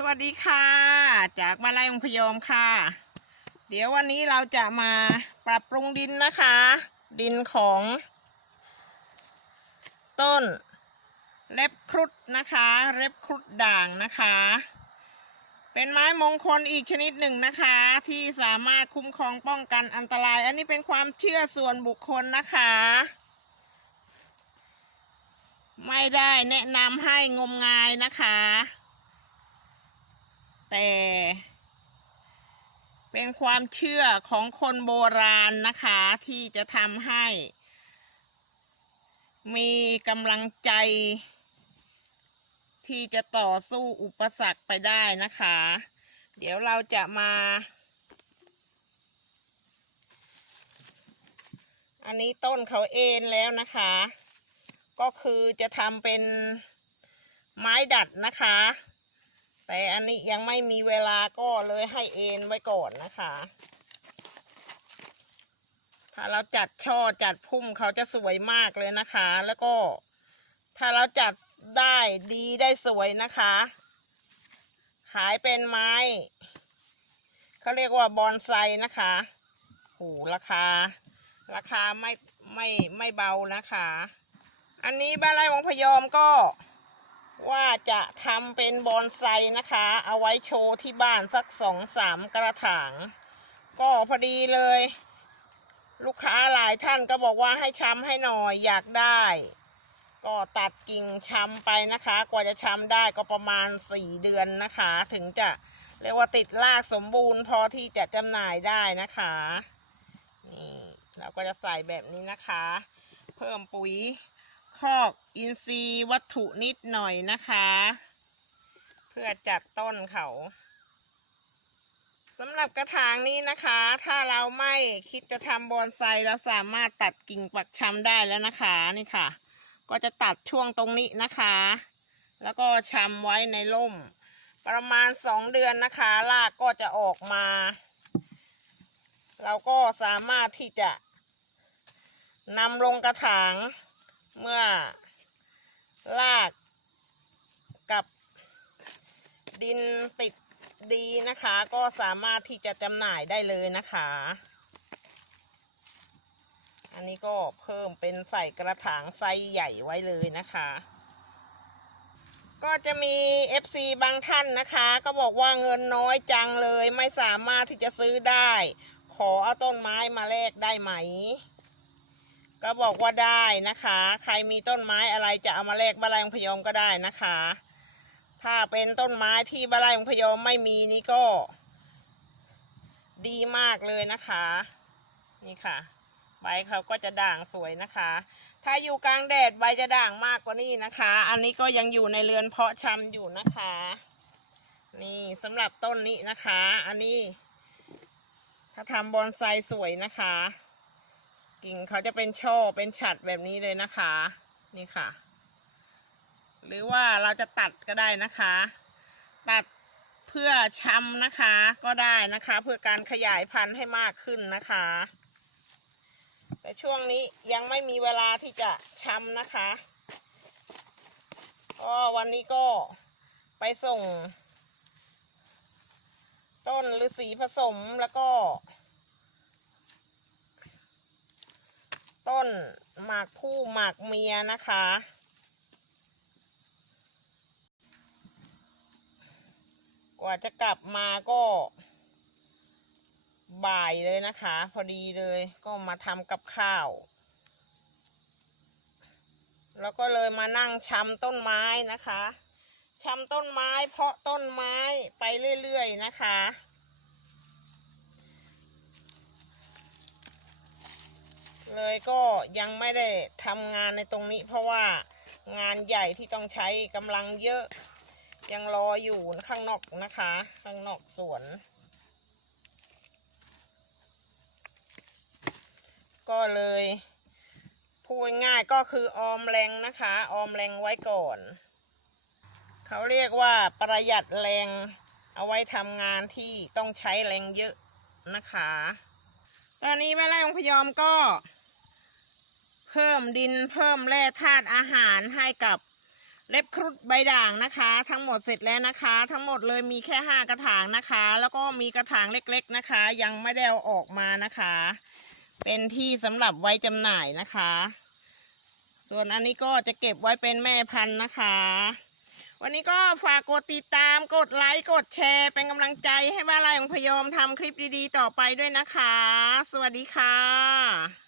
สวัสดีค่ะ จากมาลายองพยอมค่ะ เดี๋ยววันนี้เราจะมาปรับปรุงดินนะคะ ดินของ ต้นเล็บครุฑนะคะเล็บครุฑด่างนะคะ เป็นไม้มงคลอีกชนิดหนึ่งนะคะ ที่สามารถคุ้มครองป้องกันอันตราย อันนี้เป็นความเชื่อส่วนบุคคลนะคะ ไม่ได้แนะนำให้งมงายนะคะ แต่เป็นความเชื่อของคนโบราณนะคะที่จะทำให้ มีกำลังใจ ที่จะต่อสู้อุปสรรคไปได้นะคะ เดี๋ยวเราจะมา อันนี้ต้นเขาเอ็นแล้วนะคะ ก็คือจะทำเป็นไม้ดัดนะคะ แต่อันนี้ยังไม่มีเวลาก็เลยให้เอ็นไว้ก่อนนะคะ ถ้าเราจัดช่อจัดพุ่มเขาจะสวยมากเลยนะคะ แล้วก็ถ้าเราจัดได้ดีได้สวยนะคะ ขายเป็นไม้เขาเรียกว่าบอนไซนะคะโหราคา ราคาไม่ไม่ไม่เบานะคะ อันนี้บ้านไร่วงพยอมก็ ว่าจะทำเป็นบอนไซนะคะ เอาไว้โชว์ที่บ้านสักสองสามกระถาง ก็พอดีเลย ลูกค้าหลายท่านก็บอกว่าให้ช้ำให้หน่อยอยากได้ ก็ตัดกิ่งช้ำไปนะคะ กว่าจะช้ำได้ก็ประมาณสี่เดือนนะคะ ถึงจะเรียกว่าติดรากสมบูรณ์พอที่จะจำหน่ายได้นะคะนี่เราก็จะใส่แบบนี้นะคะ เพิ่มปุ๋ย คอกอินทรีย์วัตถุนิดหน่อยนะคะ เพื่อจัดต้นเขาสำหรับกระถางนี้นะคะ ถ้าเราไม่คิดจะทำบอนไซเราสามารถตัดกิ่งปักชำได้แล้วนะคะนี่ค่ะ ก็จะตัดช่วงตรงนี้นะคะ แล้วก็ชำไว้ในร่ม ประมาณสองเดือนนะคะรากก็จะออกมา เราก็สามารถที่จะนำลงกระถาง เมื่อลากกับดินติดดีนะคะ ก็สามารถที่จะจำหน่ายได้เลยนะคะ อันนี้ก็เพิ่มเป็นใส่กระถางไซส์ใหญ่ไว้เลยนะคะ ก็จะมี FC บางท่านนะคะ ก็บอกว่าเงินน้อยจังเลย ไม่สามารถที่จะซื้อได้ ขอเอาต้นไม้มาแลกได้ไหม ก็บอกว่าได้นะคะ ใครมีต้นไม้อะไรจะเอามาแลกบ้านไร่ของพยอมก็ได้นะคะ ถ้าเป็นต้นไม้ที่บ้านไร่ของพยอมไม่มีนี่ก็ ดีมากเลยนะคะ นี่ค่ะ ใบเขาก็จะด่างสวยนะคะ ถ้าอยู่กลางแดดใบจะด่างมากกว่านี้นะคะ อันนี้ก็ยังอยู่ในเรือนเพาะชำอยู่นะคะ นี่สำหรับต้นนี้นะคะ อันนี้ ถ้าทำบอนไซสวยนะคะ กิ่งเขาจะเป็นช่อเป็นฉัดแบบนี้เลยนะคะ นี่ค่ะ หรือว่าเราจะตัดก็ได้นะคะ ตัดเพื่อชำนะคะก็ได้นะคะ เพื่อการขยายพันธุ์ให้มากขึ้นนะคะ แต่ช่วงนี้ยังไม่มีเวลาที่จะชำนะคะก็วันนี้ก็ไปส่ง ต้นฤาษีผสมแล้วก็ ต้น หมากผู้หมากเมียนะคะ กว่าจะกลับมาก็บ่ายเลยนะคะ พอดีเลยก็มาทำกับข้าว แล้วก็เลยมานั่งชำต้นไม้นะคะชำต้นไม้เพาะต้นไม้ไปเรื่อยๆนะคะ เลยก็ยังไม่ได้ทำงานในตรงนี้ เพราะว่างานใหญ่ที่ต้องใช้กำลังเยอะ ยังรออยู่ข้างนอกนะคะ ข้างนอกสวน ก็เลยพูดง่ายก็คือออมแรงนะคะ ออมแรงไว้ก่อน เขาเรียกว่าประหยัดแรงเอาไว้ทำงานที่ต้องใช้แรงเยอะนะคะ ตอนนี้แม่ไร่ของพยอมก็ เพิ่มดินเพิ่มแร่ธาตุอาหารให้กับเล็บครุฑใบด่างนะคะ ทั้งหมดเสร็จแล้วนะคะ ทั้งหมดเลยมีแค่ห้ากระถางนะคะ แล้วก็มีกระถางเล็กๆนะคะ ยังไม่ได้เอาออกมานะคะ เป็นที่สำหรับไว้จำหน่ายนะคะ ส่วนอันนี้ก็จะเก็บไว้เป็นแม่พันธุ์นะคะ วันนี้ก็ฝากกดติดตามกดไลค์กดแชร์ เป็นกำลังใจให้บ้านลายของพยอมทำคลิปดีๆ ต่อไปด้วยนะคะ สวัสดีค่ะ